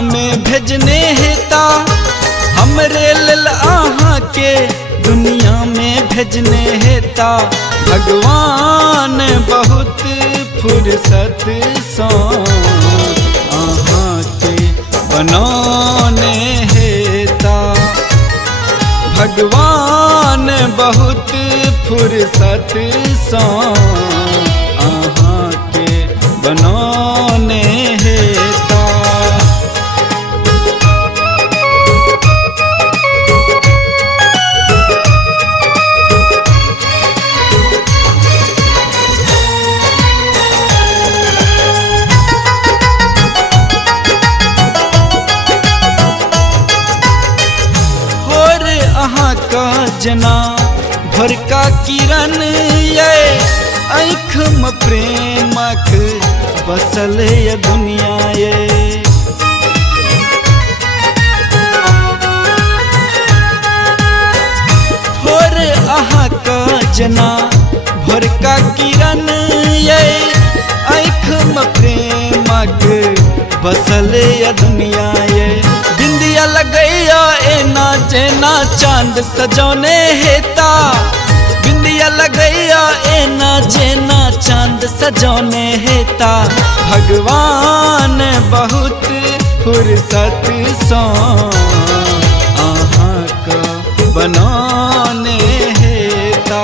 में भेजने हेता हमरे लेल आहा के दुनिया में भेजने हेता भगवान बहुत फुर्सत सो आहा के बनौने हेता भगवान बहुत फुर्सत सो आहा के बनौने हेता। अहाँ का जना भर का किरण ये आँख में प्रेमक बसल ये दुनिया ये थोर अहाँ का जना भर का किरण ये आँख में प्रेमक बसल ये दुनिया ये बिंदिया लगैया एना जेना चांद सजौने हेता बिंदिया लगैया एना जेना चांद सजौने हेता भगवान बहुत फुर्सत सो आहा का बनौने हेता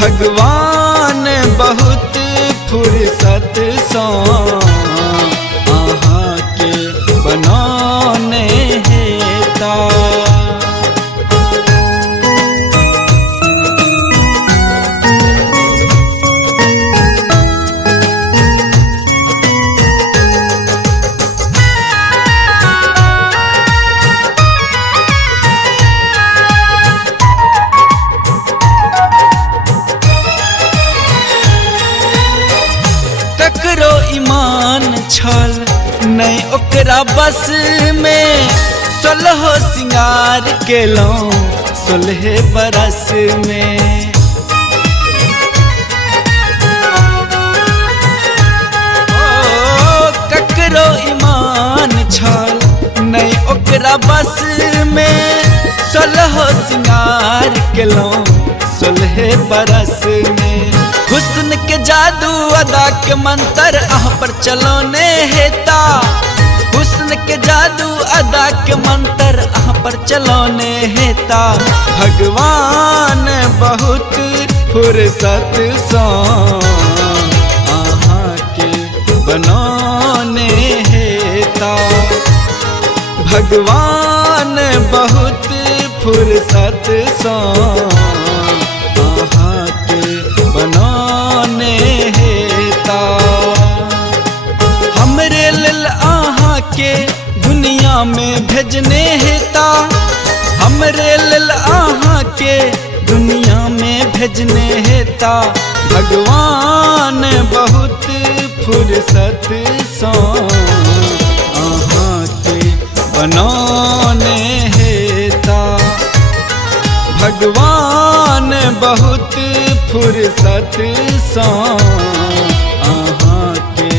भगवान बहुत फुर्सत सो आहा के बनौने हेता। ककरो ईमान छल नहीं ओकरा बस में 16 सिंगार केलौं 16 बरस में ककरो ईमान छल नहीं ओकरा बस में 16 सिंगार केलौं 16 बरस में हुस्न के जादू अदा के मंतर आह पर चलोने हेता हुस्न के जादू अदा के मंतर आह पर चलोने हेता भगवान बहुत फुर्सत सो आहा के बनौने हेता भगवान बहुत फुर्सत सो आहा के बनौने हेता हमरे लेल आहा के दुनिया में भेजने हेता हमरे लेल आहा के दुनिया में भेजने हेता भगवान बहुत फुर्सत सो आहा के बनौने हेता भगवान बहुत फुर्सत सो आहा के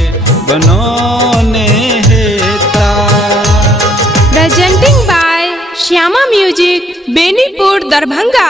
बनौने हेता। Presenting by Shyama music Benipur Darbhanga.